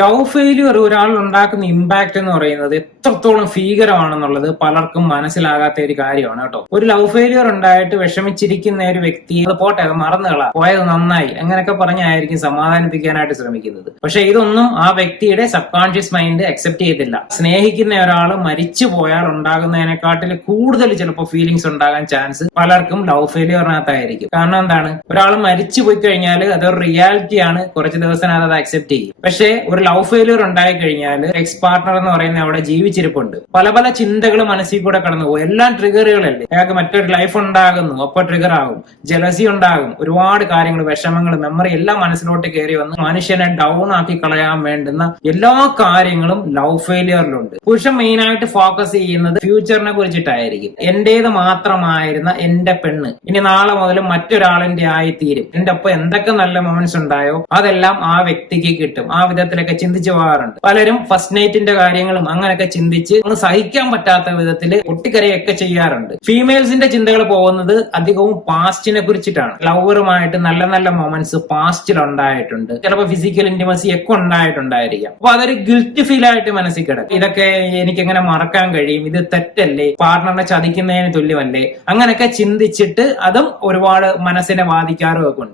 Love failure ഒരാൾ ഉണ്ടാക്കുന്ന impact എന്ന് പറയുന്നത് എത്രത്തോളം ഭീകരമാണെന്നുള്ളത് പലർക്കും മനസ്സിലാകാത്ത ഒരു കാര്യമാണ് കേട്ടോ. ഒരു ലവ് ഫെയിലിയർ ഉണ്ടായിട്ട് വിഷമിച്ചിരിക്കുന്ന ഒരു വ്യക്തി അത് പോട്ടെ, അത് മറന്നുകളാ, പോയത് നന്നായി അങ്ങനെയൊക്കെ പറഞ്ഞായിരിക്കും സമാധാനിപ്പിക്കാനായിട്ട് ശ്രമിക്കുന്നത്. പക്ഷെ ഇതൊന്നും ആ വ്യക്തിയുടെ സബ് കോൺഷ്യസ് മൈൻഡ് അക്സെപ്റ്റ് ചെയ്തില്ല. സ്നേഹിക്കുന്ന ഒരാൾ മരിച്ചു പോയാൽ ഉണ്ടാകുന്നതിനെക്കാട്ടിൽ കൂടുതൽ ചിലപ്പോൾ ഫീലിങ്സ് ഉണ്ടാകാൻ ചാൻസ് പലർക്കും ലവ് ഫെയിലിയറിനകത്തായിരിക്കും. കാരണം എന്താണ്, ഒരാൾ മരിച്ചു പോയി കഴിഞ്ഞാൽ അതൊരു റിയാലിറ്റിയാണ്, കുറച്ച് ദിവസത്തിനകത്ത് അത് അക്സെപ്റ്റ് ചെയ്യും. പക്ഷേ ഒരു ലവ് ഫെയിലിയർ ഉണ്ടായി കഴിഞ്ഞാൽ എക്സ് പാർട്ണർ എന്ന് പറയുന്ന അവിടെ ജീവിച്ചിരിപ്പുണ്ട്. പല പല ചിന്തകൾ മനസ്സിൽ കൂടെ കടന്നു പോകും. എല്ലാം ട്രിഗറുകളല്ലേ. അയാൾക്ക് മറ്റൊരു ലൈഫ് ഉണ്ടാകുന്നു, അപ്പൊ ട്രിഗർ ആകും, ജലസി ഉണ്ടാകും, ഒരുപാട് കാര്യങ്ങൾ, വിഷമങ്ങൾ, മെമ്മറി എല്ലാം മനസ്സിലോട്ട് കയറി വന്ന് മനുഷ്യനെ ഡൗൺ ആക്കി കളയാൻ വേണ്ടുന്ന എല്ലാ കാര്യങ്ങളും ലവ് ഫെയിലിയറിലുണ്ട്. പുരുഷൻ മെയിൻ ആയിട്ട് ഫോക്കസ് ചെയ്യുന്നത് ഫ്യൂച്ചറിനെ കുറിച്ചിട്ടായിരിക്കും. എന്റേത് മാത്രമായിരുന്ന എന്റെ പെണ്ണ് ഇനി നാളെ മുതൽ മറ്റൊരാളിന്റെ ആയിത്തീരും, എന്റെ ഒപ്പം എന്തൊക്കെ നല്ല മൊമെന്റ്സ് ഉണ്ടായോ അതെല്ലാം ആ വ്യക്തിക്ക് കിട്ടും. ആ വിധത്തിലൊക്കെ ചിന്തിച്ചു പോകാറുണ്ട് പലരും. ഫസ്റ്റ് നൈറ്റിന്റെ കാര്യങ്ങളും അങ്ങനെയൊക്കെ ചിന്തിച്ച് ഒന്ന് സഹിക്കാൻ പറ്റാത്ത വിധത്തിൽ പൊട്ടിക്കരയൊക്കെ ചെയ്യാറുണ്ട്. ഫീമെയിൽസിന്റെ ചിന്തകൾ പോകുന്നത് അധികവും പാസ്റ്റിനെ കുറിച്ചിട്ടാണ്. ലവറുമായിട്ട് നല്ല നല്ല മൊമെന്റ്സ് പാസ്റ്റിൽ ഉണ്ടായിട്ടുണ്ട്, ചിലപ്പോൾ ഫിസിക്കൽ ഇന്റിമസി ഒക്കെ ഉണ്ടായിട്ടുണ്ടായിരിക്കാം. അപ്പൊ അതൊരു ഗിൽറ്റ് ഫീൽ ആയിട്ട് മനസ്സിൽ കിടക്കും. ഇതൊക്കെ എനിക്ക് എങ്ങനെ മറക്കാൻ കഴിയും, ഇത് തെറ്റല്ലേ, പാർട്ണറിനെ ചതിക്കുന്നതിന് തുല്യമല്ലേ, അങ്ങനെയൊക്കെ ചിന്തിച്ചിട്ട് അതും ഒരുപാട് മനസ്സിനെ ബാധിക്കാറും ഒക്കെ ഉണ്ട്.